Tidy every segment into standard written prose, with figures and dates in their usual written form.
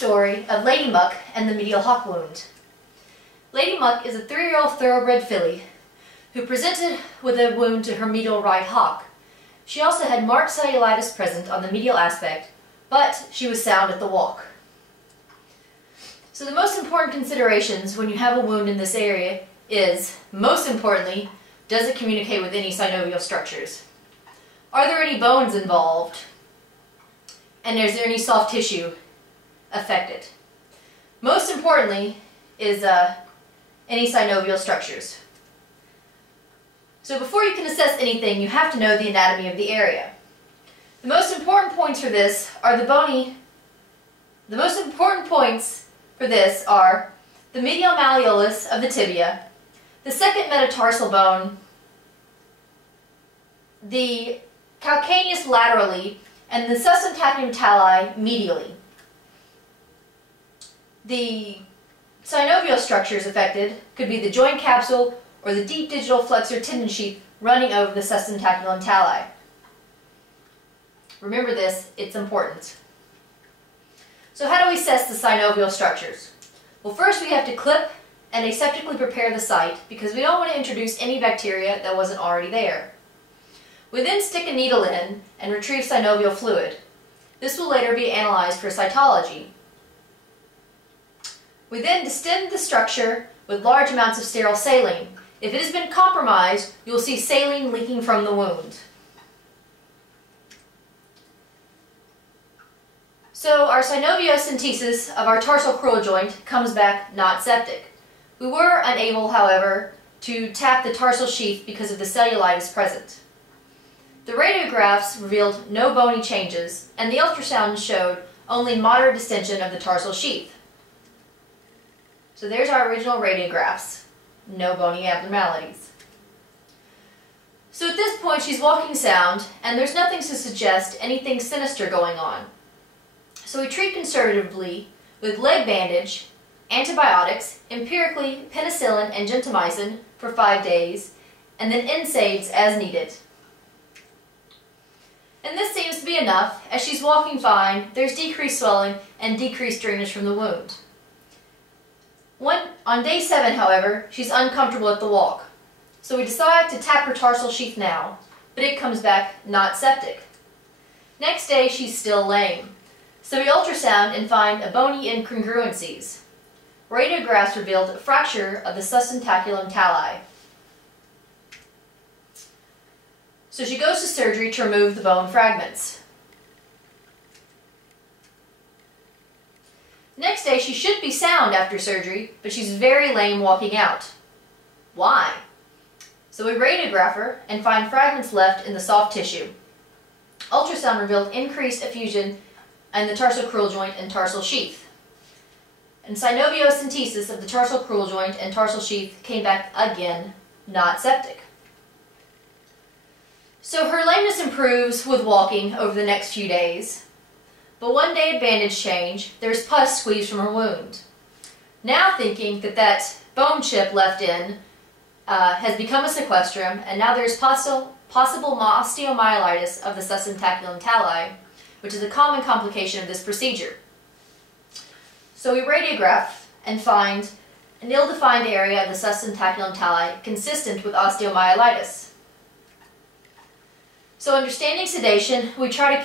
story of Lady Muck and the medial hock wound. Lady Muck is a 3-year-old thoroughbred filly who presented with a wound to her medial right hock. She also had marked cellulitis present on the medial aspect, but she was sound at the walk. So the most important considerations when you have a wound in this area is, most importantly, does it communicate with any synovial structures? Are there any bones involved? And is there any soft tissue affected? Most importantly is any synovial structures. So before you can assess anything, you have to know the anatomy of the area. The most important points for this are the most important points for this are the medial malleolus of the tibia, the second metatarsal bone, the calcaneus laterally, and the subsyntactium tali medially. The synovial structures affected could be the joint capsule or the deep digital flexor tendon sheath running over the subsyntactium tali. Remember this, it's important. So how do we assess the synovial structures? Well, first we have to clip and aseptically prepare the site because we don't want to introduce any bacteria that wasn't already there. We then stick a needle in and retrieve synovial fluid. This will later be analyzed for cytology. We then distend the structure with large amounts of sterile saline. If it has been compromised, you will see saline leaking from the wound. So our synoviocentesis of our tarsal crural joint comes back not septic. We were unable, however, to tap the tarsal sheath because of the cellulitis present. The radiographs revealed no bony changes, and the ultrasound showed only moderate distension of the tarsal sheath. So there's our original radiographs. No bony abnormalities. So at this point she's walking sound, and there's nothing to suggest anything sinister going on. So we treat conservatively with leg bandage, antibiotics, empirically penicillin and gentamicin for 5 days, and then NSAIDs as needed. And this seems to be enough. As she's walking fine, there's decreased swelling and decreased drainage from the wound. On day 7, however, she's uncomfortable at the walk. So we decide to tap her tarsal sheath now, but it comes back not septic. Next day, she's still lame. So we ultrasound and find a bony incongruencies. Radiographs revealed a fracture of the subsyntactium tali. So she goes to surgery to remove the bone fragments. Next day, she should be sound after surgery, but she's very lame walking out. Why? So we radiograph her and find fragments left in the soft tissue. Ultrasound revealed increased effusion in the tarsal crural joint and tarsal sheath. And synoviocentesis of the tarsal crural joint and tarsal sheath came back again, not septic. So her lameness improves with walking over the next few days. But one day at bandage change, there's pus squeezed from her wound. Now thinking that that bone chip left in has become a sequestrum, and now there's possible osteomyelitis of the subsyntactium tali, which is a common complication of this procedure. So we radiograph and find an ill-defined area of the subsyntactium tali consistent with osteomyelitis. So understanding sedation, we try to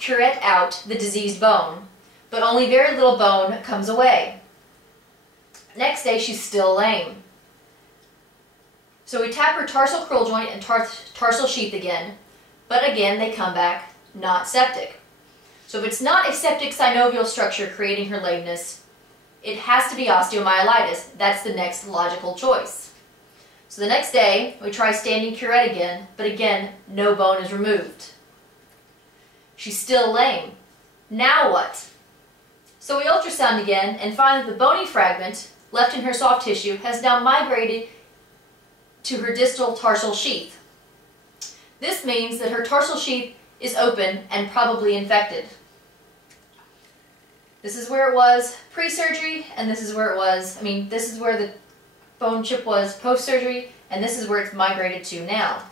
curette out the diseased bone, but only very little bone comes away. Next day, she's still lame. So we tap her tarsal crural joint and tarsal sheath again, but again they come back not septic. So if it's not a septic synovial structure creating her lameness, it has to be osteomyelitis. That's the next logical choice. So the next day, we try standing curette again, but again, no bone is removed. She's still lame. Now what? So we ultrasound again and find that the bony fragment left in her soft tissue has now migrated to her distal tarsal sheath. This means that her tarsal sheath is open and probably infected. This is where it was pre-surgery, and this is where this is where the bone chip was post-surgery, and this is where it's migrated to now.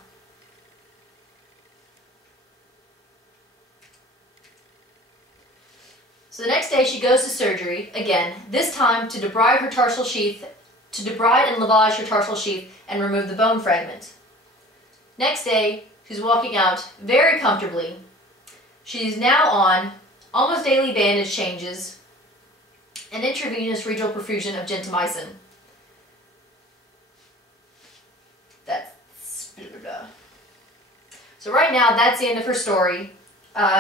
So the next day she goes to surgery again, this time to debride her tarsal sheath, to debride and lavage her tarsal sheath and remove the bone fragment. Next day, she's walking out very comfortably. She's now on almost daily bandage changes and intravenous regional perfusion of gentamicin. That's blah, blah, blah. So right now, that's the end of her story.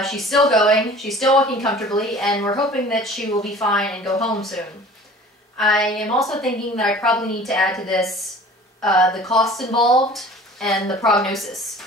She's still going, she's still walking comfortably, and we're hoping that she will be fine and go home soon. I am also thinking that I probably need to add to this the costs involved and the prognosis.